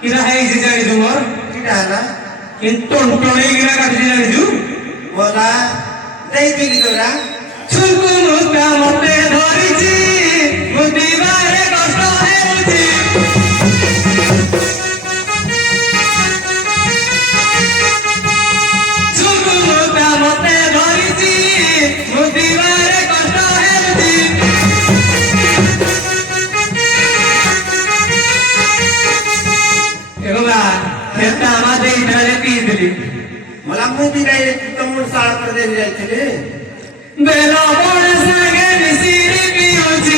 কিনা ହେଇଛି ଜାଣିଛୁ ମୋର কিটা হলা କିନ୍ତୁ ଟଣଟଣେଇ କିନା କାଟିଛି ଜାଣିଛୁ বলা ଦେଇଥିଲି তোরা ଛୁଙ୍କୁ ମୁକା ମତେ ଧରିଛି ମୁଦିବାରେ କଷ୍ଟ ହେଉଛି ଛୁଙ୍କୁ ମୁକା ମତେ ଧରିଛି ମୁଦିବାରେ କଷ୍ଟ ହେଉଛି ଏଗୋବା ଖେତା ମା ଦେଇଥିଲେ ପିଇଥିଲି বলা মুদি নাই তোমর সাড় করে দিয়ে যাইছিলে বেলা বড় সাগে মিশিরি পিউছি